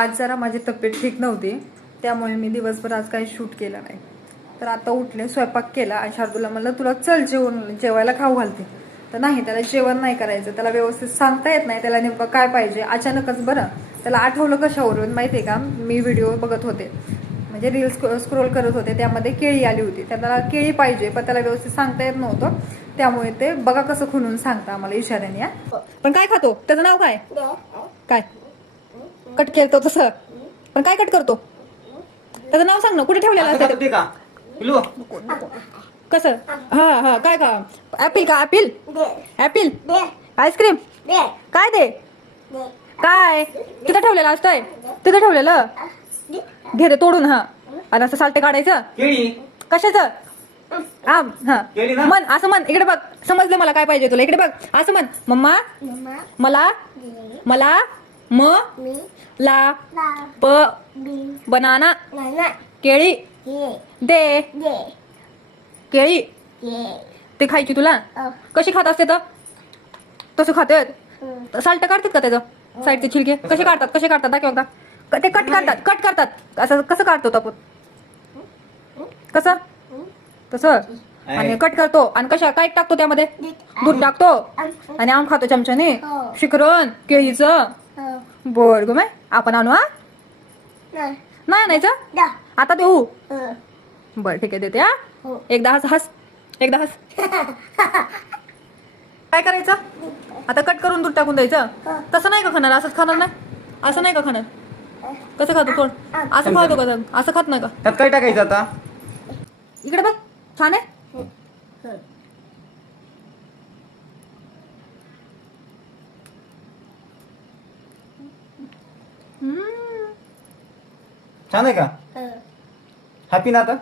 आज जरा माझी तब्येत ठीक नव्हती, त्यामुळे मी दिवसभर आज काही शूट केलं नाही. तर आता उठले, स्वयंपाक केला आणि शार्दूला म्हणलं तुला चल जेवायला खाऊ घालते. तर नाही, त्याला जेवण नाही करायचं, त्याला व्यवस्थित सांगता येत नाही त्याला नेमकं काय पाहिजे. अचानकच बरं त्याला आठवलं कशावरून माहिती आहे का, मी व्हिडिओ बघत होते म्हणजे रील्स स्क्रोल करत होते, त्यामध्ये केळी आली होती. त्याला केळी पाहिजे पण त्याला व्यवस्थित सांगता येत नव्हतं, त्यामुळे ते बघा कसं खुनून सांगता आम्हाला इशाऱ्याने. पण काय खातो, त्याचं नाव काय काय कट केलं तसं, पण काय कट करतो त्याचं नाव सांग ना, कुठे ठेवलेलं असतं कसं. हा हा काय का ऍपिल का ऍपिल ऍपिल आईस्क्रीम काय दे काय तिथं ठेवलेलं असतंय, तिथं ठेवलेलं घे रे तोडून. हा आणि असं साल्ट काढायचं कशाचं आम. हा मन असं म्हण, इकडे बघ समजलं मला काय पाहिजे तुला, इकडे बघ असं म्हण. मम्मा मला मला म ला प बनाना केळी दे. केळी ते खायची तुला, कशी खात असते तर तसं खाते. साल्ट काढतात का त्याचं साईडचे छिलके कसे काढतात दाखव एकदा. ते कट करतात असं कसं काढतो आपण, कसं तसं. आणि कट करतो आणि कशा काय टाकतो त्यामध्ये, दूध टाकतो आणि आम खातो चमच्याने. शिकरण केळीचं बर ग, आपण आणू. हा नाही आणायचं आता देऊ. बर ठीक आहे देते. हा एकदा हस एकदा हस. काय करायचं आता, कट करून दूध टाकून द्यायचं. तसं नाही का खाणार, असंच खाणार नाही, असं नाही का खाणार. कसं खातो कोण, असं खातो का, असं खात नाही का. त्यात काय टाकायचं आता, इकडे बघ छान आहे. छान आहे का, हॅपी ना आता.